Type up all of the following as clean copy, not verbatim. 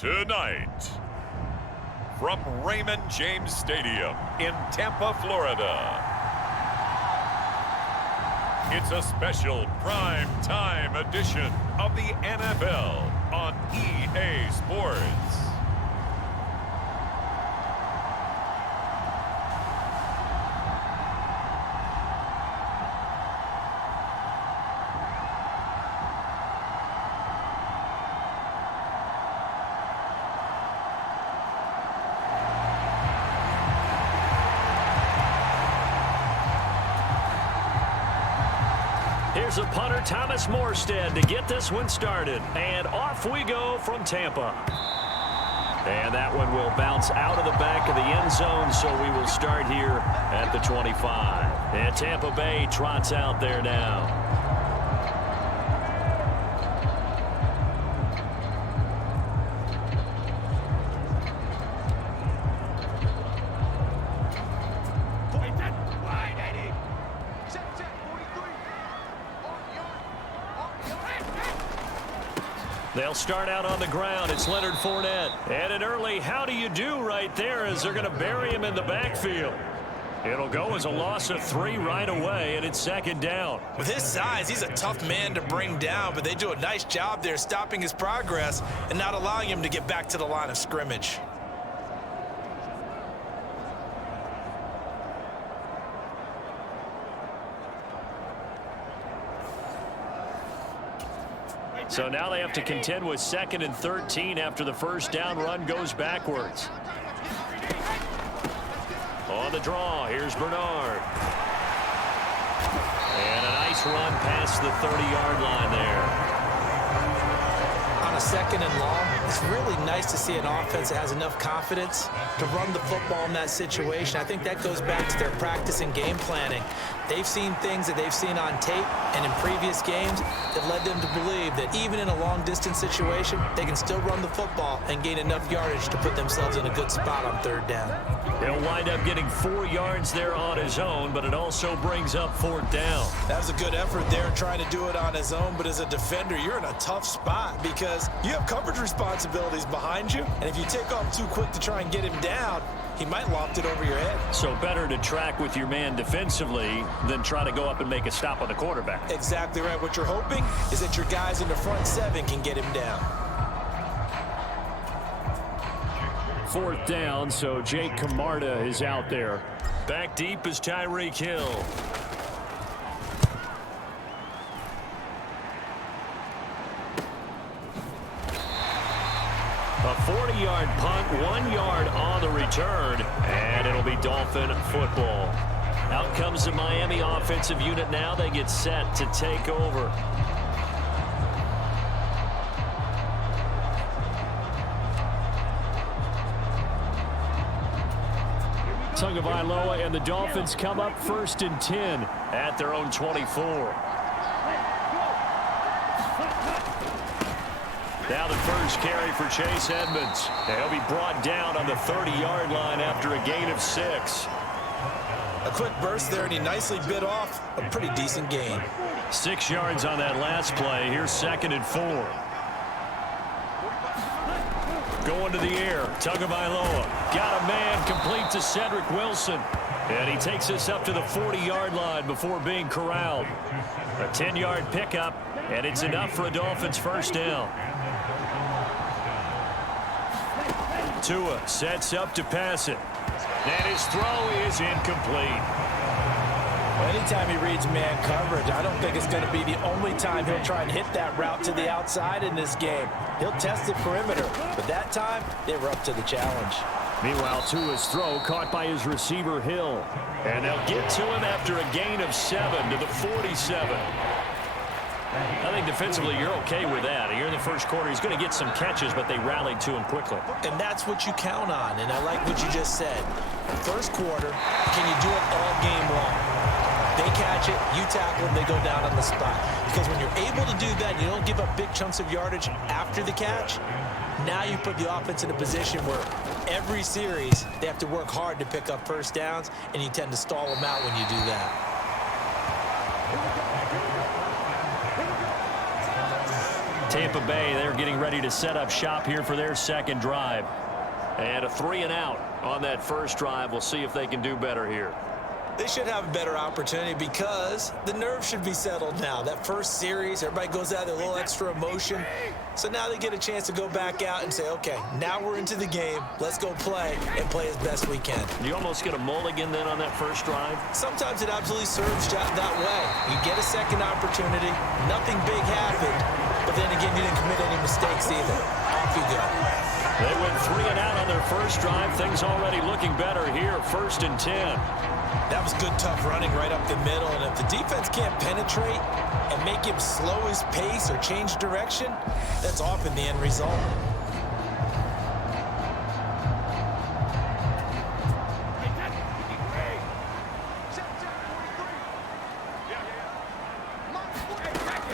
Tonight, from Raymond James Stadium in Tampa, Florida, it's a special prime time edition of the NFL on EA Sports. Here's a punter, Thomas Morstead, to get this one started. And off we go from Tampa. And that one will bounce out of the back of the end zone, so we will start here at the 25. And Tampa Bay trots out there now. They'll start out on the ground. It's Leonard Fournette. And an early how do you do right there as they're going to bury him in the backfield. It'll go as a loss of 3 right away, and it's second down. With his size, he's a tough man to bring down, but they do a nice job there stopping his progress and not allowing him to get back to the line of scrimmage. So now they have to contend with 2nd and 13 after the first down run goes backwards. On the draw, here's Bernard. And a nice run past the 30-yard line there. On a 2nd and long, it's really nice to see an offense that has enough confidence to run the football in that situation. I think that goes back to their practice and game planning. They've seen things that they've seen on tape and in previous games that led them to believe that even in a long-distance situation, they can still run the football and gain enough yardage to put themselves in a good spot on 3rd down. He'll wind up getting 4 yards there on his own, but it also brings up 4th down. That was a good effort there trying to do it on his own, but as a defender, you're in a tough spot because you have coverage responsibilities behind you, and if you take off too quick to try and get him down, he might loft it over your head. So better to track with your man defensively than try to go up and make a stop on the quarterback. Exactly right. What you're hoping is that your guys in the front 7 can get him down. 4th down, so Jake Camarda is out there. Back deep is Tyreek Hill. A 40-yard punt, 1 yard on the return, and it'll be Dolphin football. Out comes the Miami offensive unit now. They get set to take over. Tagovailoa and the Dolphins come up 1st and 10 at their own 24. Now the first carry for Chase Edmonds. He'll be brought down on the 30-yard line after a gain of 6. A quick burst there, and he nicely bit off a pretty decent gain. 6 yards on that last play. Here's 2nd and 4. Going to the air. Tagovailoa got a man complete to Cedric Wilson. And he takes us up to the 40-yard line before being corralled. A 10-yard pickup, and it's enough for a Dolphins first down. Tua sets up to pass it. And his throw is incomplete. Well, anytime he reads man coverage, I don't think it's going to be the only time he'll try and hit that route to the outside in this game. He'll test the perimeter, but that time they were up to the challenge. Meanwhile, Tua's throw caught by his receiver Hill. And they'll get to him after a gain of 7 to the 47. I think defensively you're okay with that. Here in the first quarter, he's going to get some catches, but they rallied to him quickly. And that's what you count on, and I like what you just said. First quarter, can you do it all game long? They catch it, you tackle them, they go down on the spot. Because when you're able to do that, you don't give up big chunks of yardage after the catch, now you put the offense in a position where every series they have to work hard to pick up first downs, and you tend to stall them out when you do that. Tampa Bay, they're getting ready to set up shop here for their second drive. And a 3-and-out on that first drive. We'll see if they can do better here. They should have a better opportunity because the nerves should be settled now. That first series, everybody goes out with a little extra emotion. So now they get a chance to go back out and say, okay, now we're into the game. Let's go play and play as best we can. You almost get a mulligan then on that first drive? Sometimes it absolutely serves that way. You get a second opportunity. Nothing big happened. But then again, you didn't commit any mistakes either. Off you go. They went 3-and-out on their first drive. Things already looking better here. 1st and 10. That was good, tough running right up the middle. And if the defense can't penetrate and make him slow his pace or change direction, that's often the end result.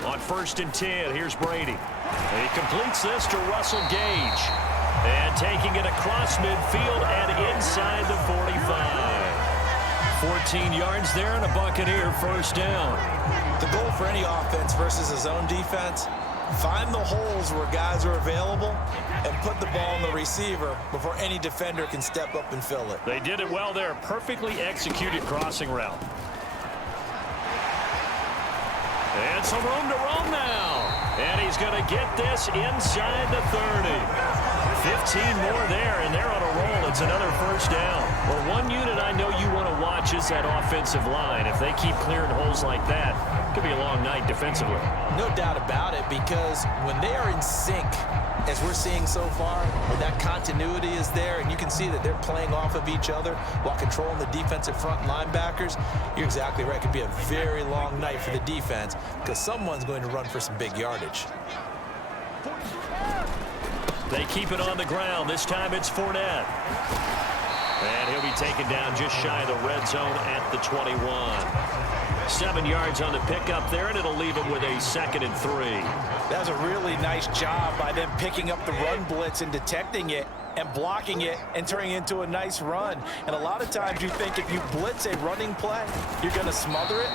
On 1st and 10, here's Brady. He completes this to Russell Gage. And taking it across midfield and inside the 45. 14 yards there and a Buccaneer first down. The goal for any offense versus a zone defense, find the holes where guys are available and put the ball on the receiver before any defender can step up and fill it. They did it well there. Perfectly executed crossing route. And some room to roam now. And he's going to get this inside the 30. 15 more there, and they're on a roll. It's another first down. Well, one unit I know you want to watch is that offensive line. If they keep clearing holes like that, it could be a long night defensively. No doubt about it, because when they are in sync, as we're seeing so far, when that continuity is there, and you can see that they're playing off of each other while controlling the defensive front linebackers, you're exactly right. It could be a very long night for the defense because someone's going to run for some big yardage. They keep it on the ground. This time it's Fournette. And he'll be taken down just shy of the red zone at the 21. 7 yards on the pickup there, and it'll leave him with a 2nd and 3. That was a really nice job by them picking up the run blitz and detecting it and blocking it and turning it into a nice run. And a lot of times you think if you blitz a running play, you're going to smother it.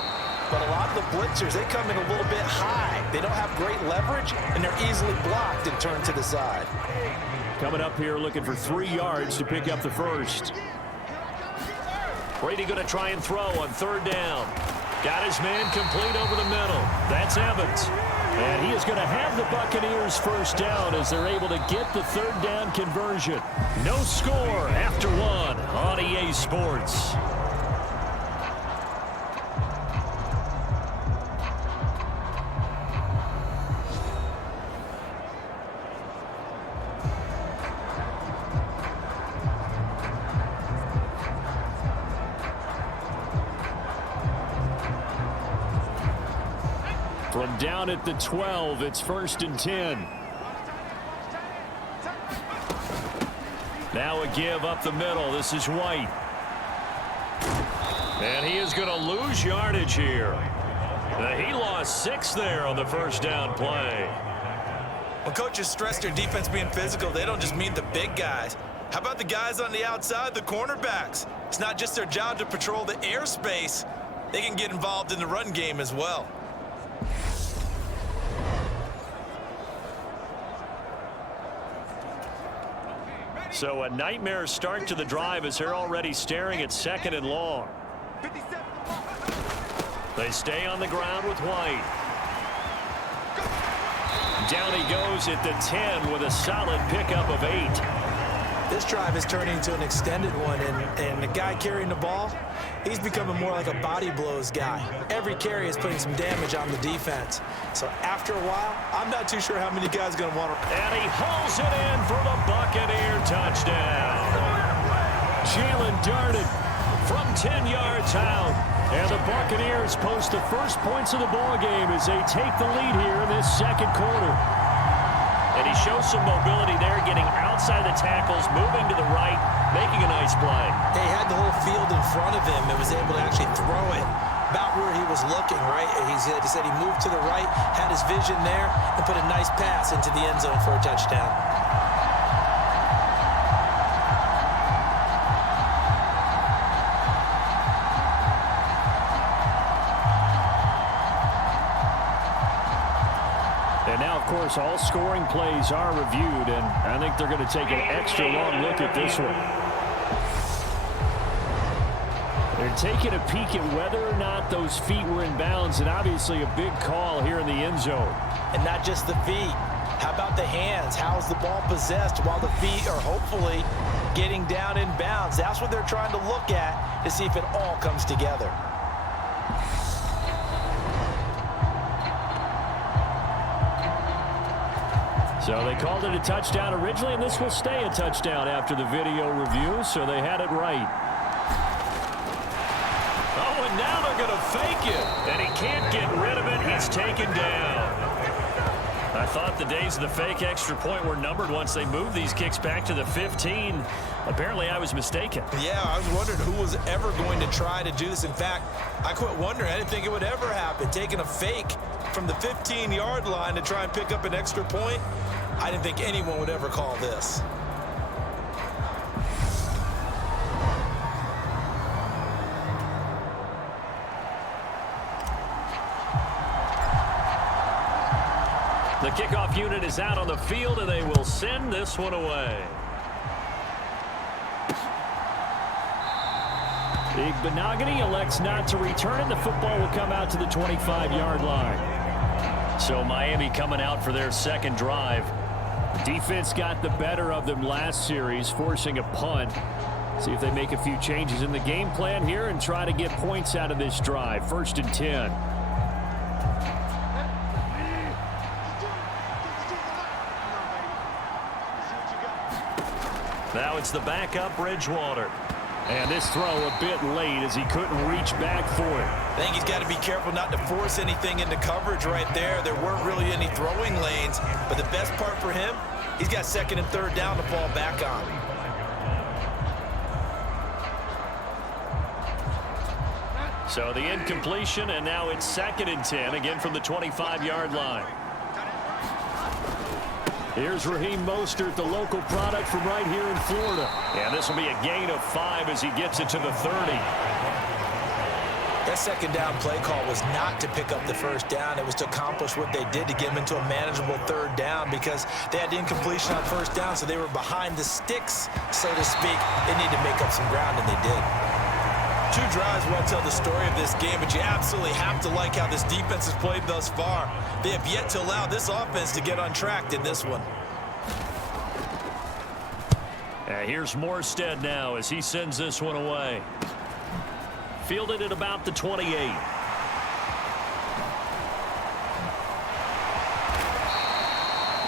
But a lot of the blitzers, they come in a little bit high. They don't have great leverage, and they're easily blocked and turned to the side. Coming up here looking for 3 yards to pick up the first. Brady going to try and throw on 3rd down. Got his man complete over the middle. That's Evans. And he is going to have the Buccaneers first down as they're able to get the 3rd down conversion. No score after 1 on EA Sports. From down at the 12, it's 1st and 10. Now a give up the middle. This is White. And he is going to lose yardage here. He lost 6 there on the first down play. When coaches stress their defense being physical, they don't just mean the big guys. How about the guys on the outside, the cornerbacks? It's not just their job to patrol the airspace. They can get involved in the run game as well. So a nightmare start to the drive as they're already staring at 2nd and long. They stay on the ground with White. Down he goes at the 10 with a solid pickup of 8. This drive is turning into an extended one, and the guy carrying the ball, he's becoming more like a body blows guy. Every carry is putting some damage on the defense. So after a while, I'm not too sure how many guys are going to want to. And he hauls it in for the Buccaneer touchdown. Jalen darted from 10 yards out. And the Buccaneers post the first points of the ball game as they take the lead here in this 2nd quarter. And he shows some mobility there, getting outside the tackles, moving to the right, making a nice play. He had the whole field in front of him and was able to actually throw it about where he was looking, right? He said he moved to the right, had his vision there, and put a nice pass into the end zone for a touchdown. course, all scoring plays are reviewed, and I think they're going to take an extra long look at this one. They're taking a peek at whether or not those feet were in bounds, and obviously a big call here in the end zone. And not just the feet. How about the hands? How's the ball possessed while the feet are hopefully getting down in bounds? That's what they're trying to look at to see if it all comes together. So they called it a touchdown originally, and this will stay a touchdown after the video review, so they had it right. Oh, and now they're going to fake it, and he can't get rid of it. He's taken down. I thought the days of the fake extra point were numbered once they moved these kicks back to the 15. Apparently, I was mistaken. Yeah, I was wondering who was ever going to try to do this. In fact, I quit wondering. I didn't think it would ever happen. Taking a fake from the 15-yard line to try and pick up an extra point, I didn't think anyone would ever call this. The kickoff unit is out on the field, and they will send this one away. Benogany elects not to return it. The football will come out to the 25-yard line. So Miami coming out for their second drive. Defense got the better of them last series, forcing a punt. See if they make a few changes in the game plan here and try to get points out of this drive. 1st and 10. Now it's the backup, Bridgewater. And this throw a bit late as he couldn't reach back for it. I think he's got to be careful not to force anything into coverage right there. There weren't really any throwing lanes, but the best part for him, he's got 2nd and 3rd down to fall back on. So the incompletion, and now it's 2nd and 10, again from the 25-yard line. Here's Raheem Mostert, the local product from right here in Florida. And this will be a gain of 5 as he gets it to the 30. That 2nd down play call was not to pick up the 1st down. It was to accomplish what they did to get him into a manageable 3rd down because they had the incompletion on 1st down, so they were behind the sticks, so to speak. They need to make up some ground, and they did. 2 drives won't tell the story of this game, but you absolutely have to like how this defense has played thus far. They have yet to allow this offense to get untracked in this one. Here's Morstead now as he sends this one away. Fielded at about the 28.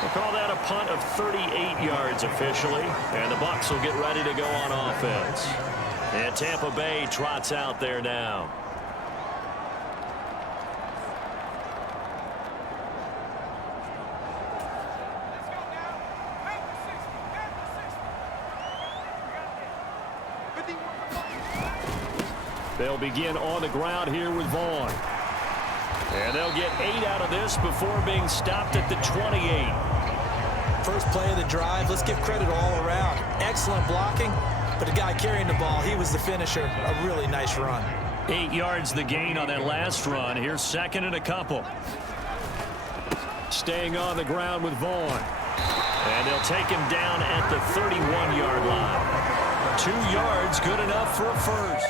We'll call that a punt of 38 yards officially, and the Bucs will get ready to go on offense. And Tampa Bay trots out there now. They'll begin on the ground here with Vaughn. And they'll get 8 out of this before being stopped at the 28. First play of the drive, let's give credit all around. Excellent blocking, but the guy carrying the ball, he was the finisher. A really nice run. 8 yards the gain on that last run. Here's 2nd and a couple. Staying on the ground with Vaughn. And they'll take him down at the 31-yard line. 2 yards, good enough for a first.